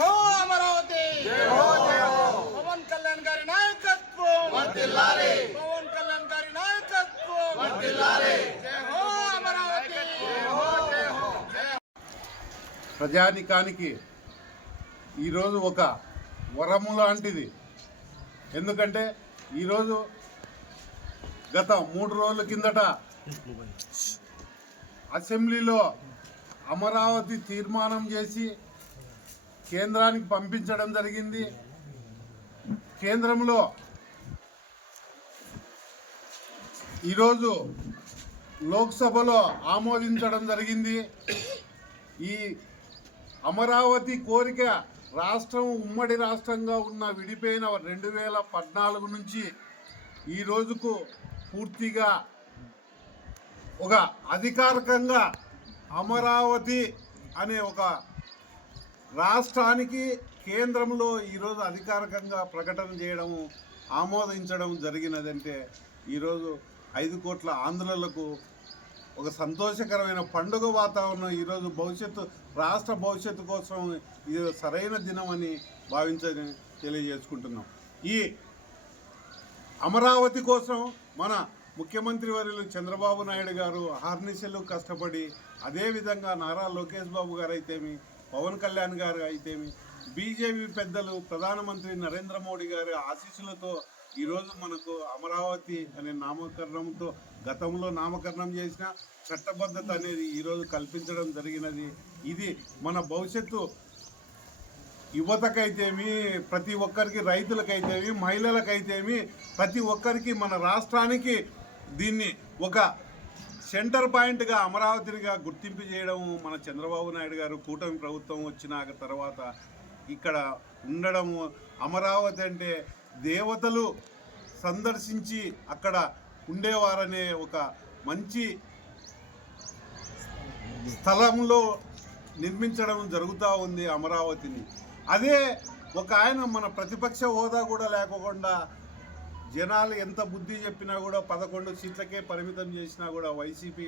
హో అమరావతి, జై హో జై హో. పవన్ కళ్యాణ్ గారి నాయకత్వం వర్ధిల్లాలి, పవన్ కళ్యాణ్ గారి నాయకత్వం వర్ధిల్లాలి. జై హో అమరావతి, జై హో జై హో. ప్రజానికానికి ఈరోజు ఒక వరము లాంటిది. ఎందుకంటే ఈరోజు గత 3 రోజుల కిందట అసెంబ్లీలో అమరావతి తీర్మానం చేసి కేంద్రానికి పంపించడం జరిగింది. కేంద్రంలో ఈరోజు లోక్సభలో ఆమోదించడం జరిగింది. ఈ అమరావతి కోరిక రాష్ట్రం ఉమ్మడి రాష్ట్రంగా ఉన్న విడిపోయిన 2014 నుంచి ఈ రోజుకు పూర్తిగా ఒక అధికారికంగా అమరావతి అనే ఒక రాష్ట్రానికి కేంద్రంలో ఈరోజు అధికారికంగా ప్రకటన చేయడం ఆమోదించడం జరిగినదంటే ఈరోజు 5 కోట్ల ఆంధ్రులకు ఒక సంతోషకరమైన పండుగ వాతావరణం. ఈరోజు రాష్ట్ర భవిష్యత్తు కోసం ఇది సరైన దినం అని భావించని తెలియజేసుకుంటున్నాం. ఈ అమరావతి కోసం మన ముఖ్యమంత్రి వర్యులు చంద్రబాబు నాయుడు గారు అహర్నిశలు కష్టపడి, అదేవిధంగా నారా లోకేష్ బాబు గారు అయితేమి, పవన్ కళ్యాణ్ గారు అయితేమి, బీజేపీ పెద్దలు, ప్రధానమంత్రి నరేంద్ర మోడీ గారి ఆశీస్సులతో ఈరోజు మనకు అమరావతి అనే నామకరణంతో గతంలో నామకరణం చేసిన చట్టబద్ధత అనేది ఈరోజు కల్పించడం జరిగినది. ఇది మన భవిష్యత్తు యువతకైతేమి, ప్రతి ఒక్కరికి, రైతులకైతేమి, మహిళలకైతేమి, ప్రతి ఒక్కరికి మన రాష్ట్రానికి దీన్ని ఒక సెంటర్ పాయింట్గా అమరావతిగా గుర్తింపు చేయడం మన చంద్రబాబు నాయుడు గారు కూటమి ప్రభుత్వం వచ్చిన తర్వాత ఇక్కడ ఉండడము. అమరావతి అంటే దేవతలు సందర్శించి అక్కడ ఉండేవారనే ఒక మంచి స్థలంలో నిర్మించడం జరుగుతూ ఉంది అమరావతిని. అదే ఒక ఆయన మన ప్రతిపక్ష హోదా కూడా లేకుండా జనాలు ఎంత బుద్ధి చెప్పినా కూడా 11 సీట్లకే పరిమితం చేసినా కూడా వైసీపీ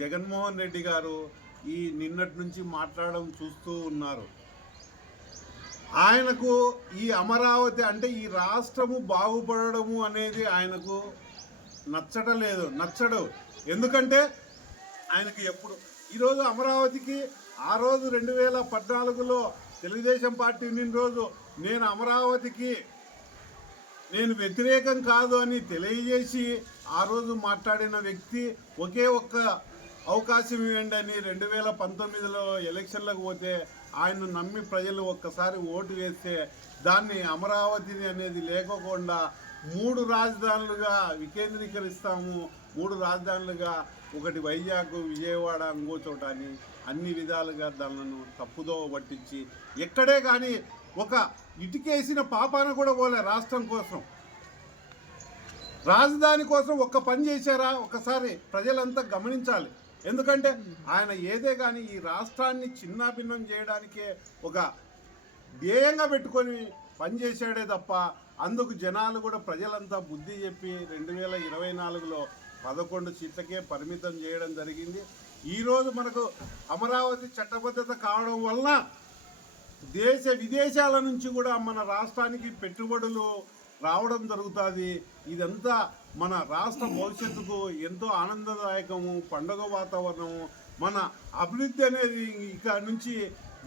జగన్మోహన్ రెడ్డి గారు ఈ నిన్నటి నుంచి మాట్లాడడం చూస్తూ ఉన్నారు. ఆయనకు ఈ అమరావతి అంటే ఈ రాష్ట్రము బాగుపడము అనేది ఆయనకు నచ్చడు. ఎందుకంటే ఆయనకి ఎప్పుడు ఈరోజు అమరావతికి ఆ రోజు 2014లో తెలుగుదేశం పార్టీ ఉన్న రోజు నేను అమరావతికి నేను వ్యతిరేకం కాదు అని తెలియజేసి ఆ రోజు మాట్లాడిన వ్యక్తి ఒకే ఒక్క అవకాశం ఇవ్వండి అని 2019లో ఎలక్షన్లకు పోతే ఆయన నమ్మి ప్రజలు ఒక్కసారి ఓటు వేస్తే దాన్ని అమరావతిని అనేది లేకోకుండా 3 రాజధానులుగా వికేంద్రీకరిస్తాము, 3 రాజధానులుగా, ఒకటి వైజాగ్, విజయవాడ, ఇంకో చోట అని అన్ని విధాలుగా దానిలను తప్పుదో పట్టించి ఎక్కడే కానీ ఒక ఇటుకేసిన పాపాన కూడా పోలే. రాష్ట్రం కోసం, రాజధాని కోసం ఒక్క పని చేశారా ఒకసారి ప్రజలంతా గమనించాలి. ఎందుకంటే ఆయన ఏదే కానీ ఈ రాష్ట్రాన్ని చిన్నాభిన్నం చేయడానికే ఒక ధ్యేయంగా పెట్టుకొని పనిచేశాడే తప్ప అందుకు జనాలు కూడా ప్రజలంతా బుద్ధి చెప్పి 2024లో 11 సీట్లకే పరిమితం చేయడం జరిగింది. ఈరోజు మనకు అమరావతి చట్టబద్ధత కావడం వలన దేశ విదేశాల నుంచి కూడా మన రాష్ట్రానికి పెట్టుబడులు రావడం జరుగుతుంది. ఇదంతా మన రాష్ట్ర భవిష్యత్తుకు ఎంతో ఆనందదాయకము, పండుగ వాతావరణము, మన అభివృద్ధి అనేది ఇక నుంచి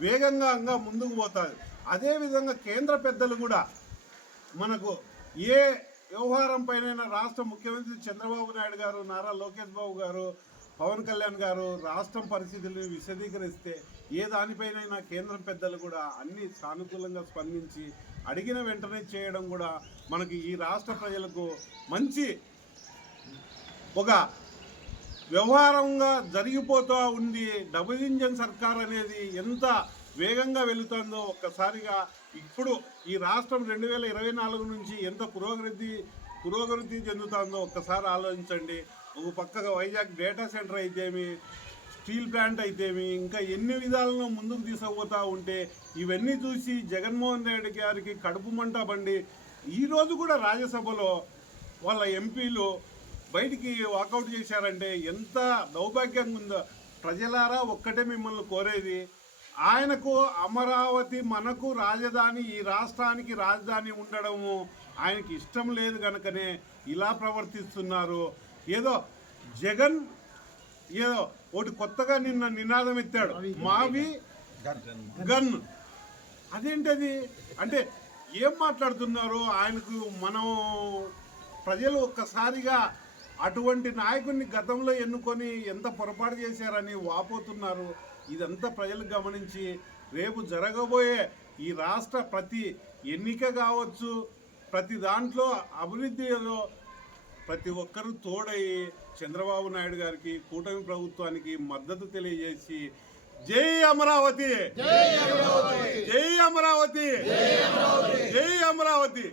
వేగంగా ముందుకు పోతుంది. అదేవిధంగా కేంద్ర పెద్దలు కూడా మనకు ఏ వ్యవహారం పైన రాష్ట్ర ముఖ్యమంత్రి చంద్రబాబు నాయుడు గారు, నారా లోకేష్ బాబు గారు, పవన్ కళ్యాణ్ గారు రాష్ట్రం పరిస్థితులను విశదీకరిస్తే ఏ దానిపైనైనా కేంద్ర పెద్దలు కూడా అన్ని సానుకూలంగా స్పందించి అడిగిన వెంటనే చేయడం కూడా మనకి ఈ రాష్ట్ర ప్రజలకు మంచి ఒక వ్యవహారంగా జరిగిపోతూ ఉంది. డబుల్ ఇంజన్ సర్కార్ అనేది ఎంత వేగంగా వెళుతుందో ఒక్కసారిగా ఇప్పుడు ఈ రాష్ట్రం 2024 నుంచి ఎంత పురోగతి చెందుతుందో ఒక్కసారి ఆలోచించండి. ఒక పక్కగా వైజాగ్ డేటా సెంటర్ అయితేమి, స్టీల్ ప్లాంట్ అయితేమి, ఇంకా ఎన్ని విధాలను ముందుకు తీసుకుపోతూ ఉంటే ఇవన్నీ చూసి జగన్మోహన్ రెడ్డి గారికి కడుపు మంట బండి ఈరోజు కూడా రాజ్యసభలో వాళ్ళ ఎంపీలు బయటికి వాకౌట్ చేశారంటే ఎంత దౌర్భాగ్యంగా ఉందో. ప్రజలారా ఒక్కటే మిమ్మల్ని కోరేది, ఆయనకు అమరావతి మనకు రాజధాని, ఈ రాష్ట్రానికి రాజధాని ఉండడము ఆయనకి ఇష్టం లేదు కనుకనే ఇలా ప్రవర్తిస్తున్నారు. ఏదో జగన్ ఏదో ఒకటి కొత్తగా నిన్న నినాదం ఎత్తాడు, మావి గన్. అదేంటది అంటే ఏం మాట్లాడుతున్నారు? ఆయనకు మనం ప్రజలు ఒక్కసారిగా అటువంటి నాయకుడిని గతంలో ఎన్నుకొని ఎంత పొరపాటు చేశారని వాపోతున్నారు. ఇదంతా ప్రజలు గమనించి రేపు జరగబోయే ఈ రాష్ట్ర ప్రతి ఎన్నిక కావచ్చు, ప్రతి దాంట్లో అభివృద్ధిలో ప్రతి ఒక్కరూ తోడయి చంద్రబాబు నాయుడు గారికి, కూటమి ప్రభుత్వానికి మద్దతు తెలియజేసి జై అమరావతి, జై అమరావతి, జై అమరావతి, జై అమరావతి.